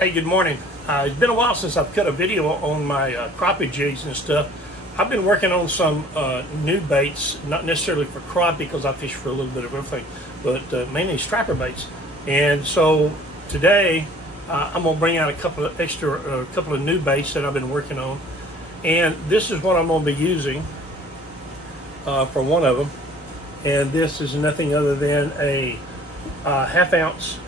Hey, good morning. It's been a while since I've cut a video on my crappie jigs and stuff. I've been working on some new baits, not necessarily for crappie because I fish for a little bit of everything, but mainly striper baits. And so today I'm gonna bring out a couple of new baits that I've been working on. And this is what I'm gonna be using for one of them. And this is nothing other than a half-ounce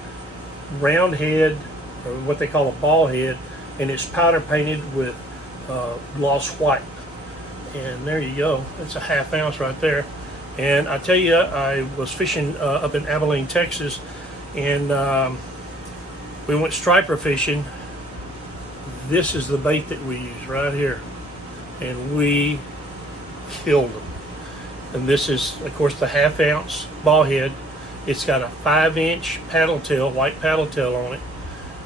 round head, or what they call a ball head, and it's powder painted with gloss white. And there you go, it's a half-ounce right there. And I tell you, I was fishing up in Abilene, Texas, and we went striper fishing. This is the bait that we use right here, and we killed them. And this is, of course, the half-ounce ball head. It's got a 5-inch paddle tail, white paddle tail on it.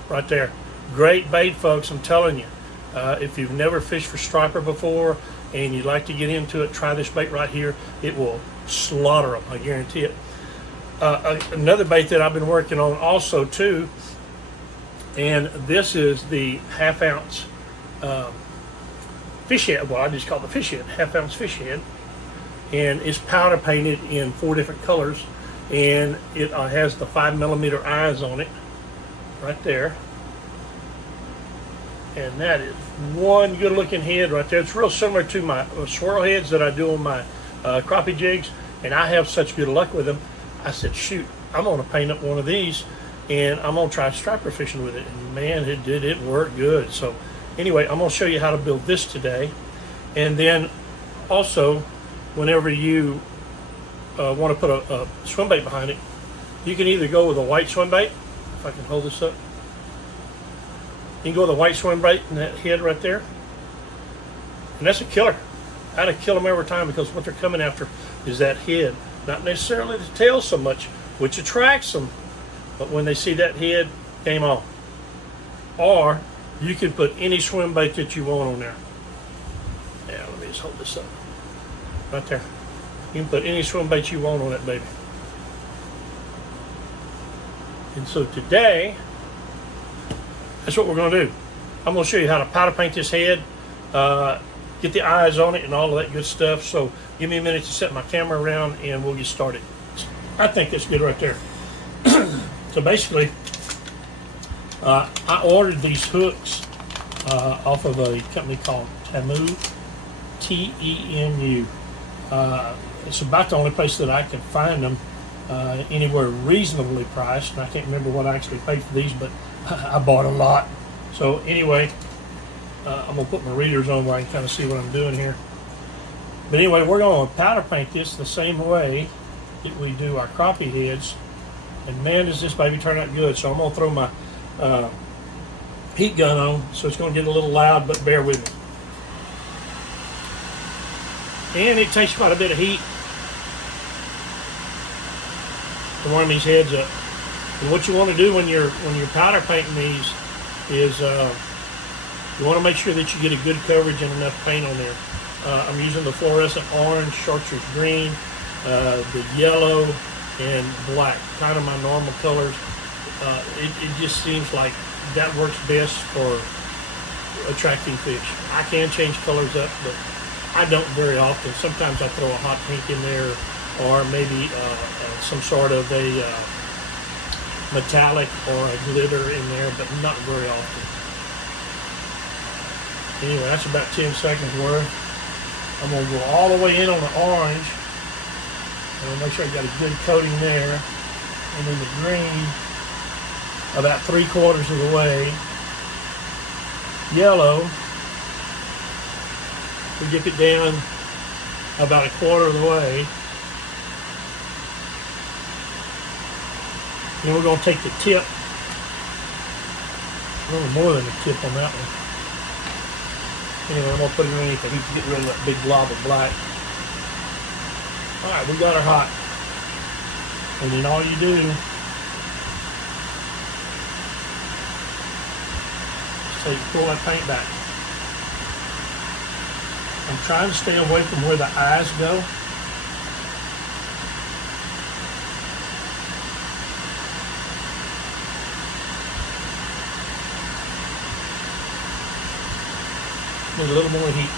Right there. Great bait, folks, I'm telling you. If you've never fished for striper before and you'd like to get into it, try this bait right here. It will slaughter them, I guarantee it. Another bait that I've been working on also too, and this is the half-ounce fish head. Well, I just call it the fish head, half-ounce fish head. And it's powder painted in 4 different colors, and it has the 5mm eyes on it. Right there, and that is one good looking head right there. It's real similar to my swirl heads that I do on my crappie jigs, and I have such good luck with them. I said, shoot, I'm going to paint up one of these and I'm going to try striper fishing with it, and man, it worked good. So anyway, I'm going to show you how to build this today. And then also, whenever you want to put a swim bait behind it, you can either go with a white swim bait. If I can hold this up, you can go with a white swim bait and that head right there, and that's a killer. I'd kill them every time, because what they're coming after is that head, not necessarily the tail so much, which attracts them, but when they see that head, game on. Or you can put any swim bait that you want on there. Yeah, let me just hold this up right there. You can put any swim bait you want on that baby. And so today, that's what we're going to do. I'm going to show you how to powder paint this head, get the eyes on it and all of that good stuff. So give me a minute to set my camera around and we'll get started. I think that's good right there. So basically, I ordered these hooks off of a company called Temu, T-E-M-U. It's about the only place that I can find them anywhere reasonably priced, and I can't remember what I actually paid for these, but I bought a lot. So anyway, I'm gonna put my readers on where I can kind of see what I'm doing here. But anyway, we're gonna powder paint this the same way that we do our crappie heads, and man, does this baby turn out good. So I'm gonna throw my heat gun on, so it's gonna get a little loud, but bear with me. And it takes quite a bit of heat to warm these heads up. And what you want to do when you're powder painting these is you want to make sure that you get a good coverage and enough paint on there. I'm using the fluorescent orange, chartreuse green, the yellow, and black, kind of my normal colors. It just seems like that works best for attracting fish. I can change colors up, but I don't very often. Sometimes I throw a hot pink in there, or maybe some sort of a metallic or a glitter in there, but not very often. Anyway, that's about 10 seconds worth. I'm going to go all the way in on the orange. I'm going to make sure I got a good coating there. And then the green, about 3/4 of the way. Yellow, we dip it down about 1/4 of the way. Then we're going to take the tip, a little more than a tip on that one. Anyway, I'm going to put it underneath the heat to get rid of that big blob of black. Alright, we got her hot. And then all you do is pull that paint back. I'm trying to stay away from where the eyes go. Need a little more heat.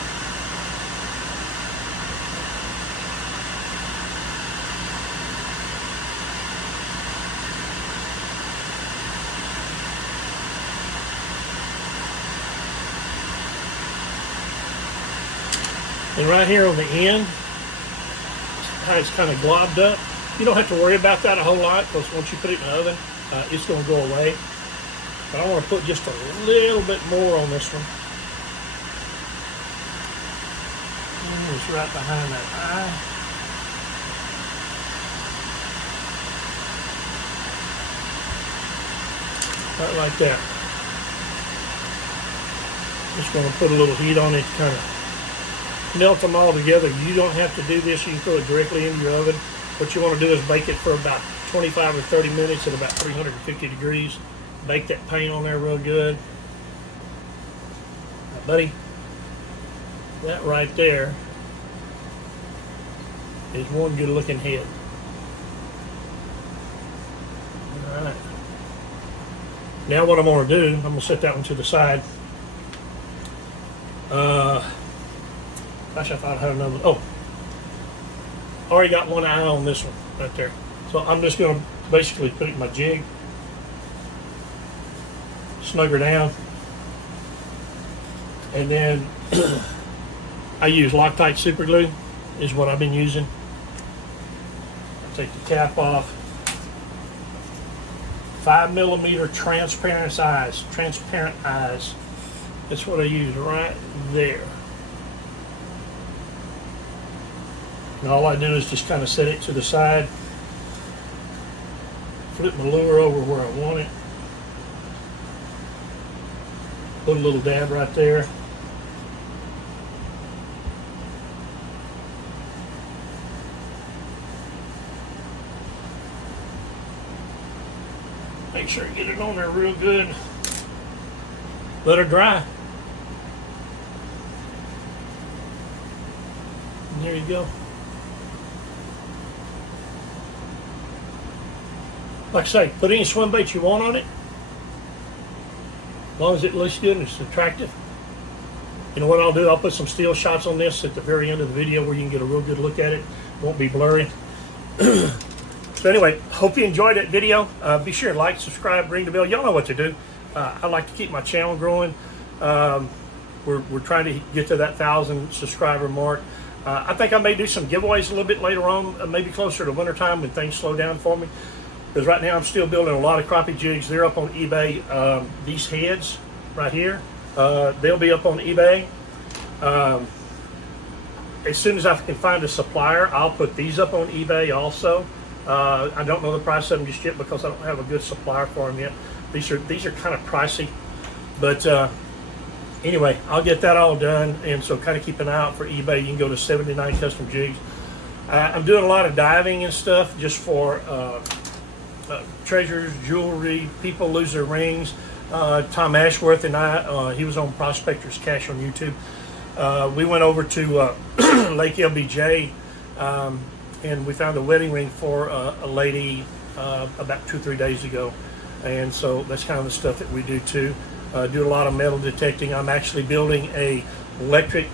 And right here on the end, how it's kind of globbed up. You don't have to worry about that a whole lot because once you put it in the oven, it's going to go away. But I want to put just a little bit more on this one. And it's right behind that eye. Right like that. Just going to put a little heat on it to kind of melt them all together. You don't have to do this. You can throw it directly into your oven. What you want to do is bake it for about 25 or 30 minutes at about 350 degrees. Bake that paint on there real good. Now, buddy, that right there is one good looking head. All right. Now what I'm going to do, I'm going to set that one to the side. Gosh, I thought I had another. Oh, already got one eye on this one right there. So I'm just going to basically put it in my jig, snug her down, and then I use Loctite super glue is what I've been using. I'll take the cap off. 5mm transparent eyes. That's what I use right there. And all I do is just kind of set it to the side, flip my lure over where I want it, put a little dab right there. Make sure you get it on there real good. Let her dry. And there you go. Like I say, put any swim bait you want on it, as long as it looks good and it's attractive. You know what I'll do? I'll put some still shots on this at the very end of the video where you can get a real good look at it. It won't be blurry. So anyway, hope you enjoyed that video. Be sure to like, subscribe, ring the bell. Y'all know what to do. I like to keep my channel growing. We're trying to get to that 1,000 subscriber mark. I think I may do some giveaways a little bit later on, maybe closer to wintertime when things slow down for me. Because right now I'm still building a lot of crappie jigs. They're up on eBay. These heads right here, they'll be up on eBay. As soon as I can find a supplier, I'll put these up on eBay also. I don't know the price of them just yet because I don't have a good supplier for them yet. These are kind of pricey, but anyway, I'll get that all done. And so kind of keep an eye out for eBay. You can go to 79 Custom Jigs. I'm doing a lot of diving and stuff just for treasures, jewelry, people lose their rings. Tom Ashworth and I, he was on Prospector's Cache on YouTube. We went over to Lake LBJ and we found a wedding ring for a lady about 2-3 days ago. And so that's kind of the stuff that we do too. Do a lot of metal detecting. I'm actually building a electric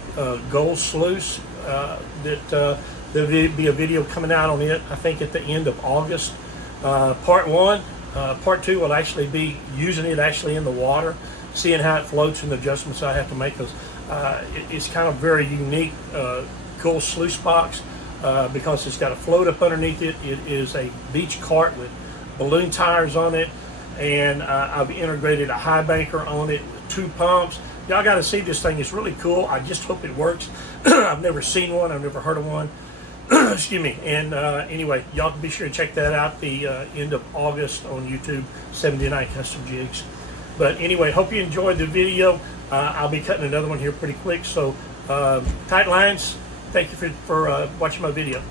gold sluice that there'll be a video coming out on it, I think at the end of August. Part 1. Part 2 will actually be using it actually in the water, seeing how it floats and the adjustments I have to make, because it's kind of very unique gold sluice box because it's got a float up underneath it. It is a beach cart with balloon tires on it, and I've integrated a high banker on it with 2 pumps. Y'all got to see this thing. It's really cool. I just hope it works. I've never seen one. I've never heard of one. Excuse me. And anyway, y'all can be sure to check that out the end of August on YouTube, 79 Custom Jigs. But anyway, hope you enjoyed the video. I'll be cutting another one here pretty quick. So tight lines. Thank you for watching my video.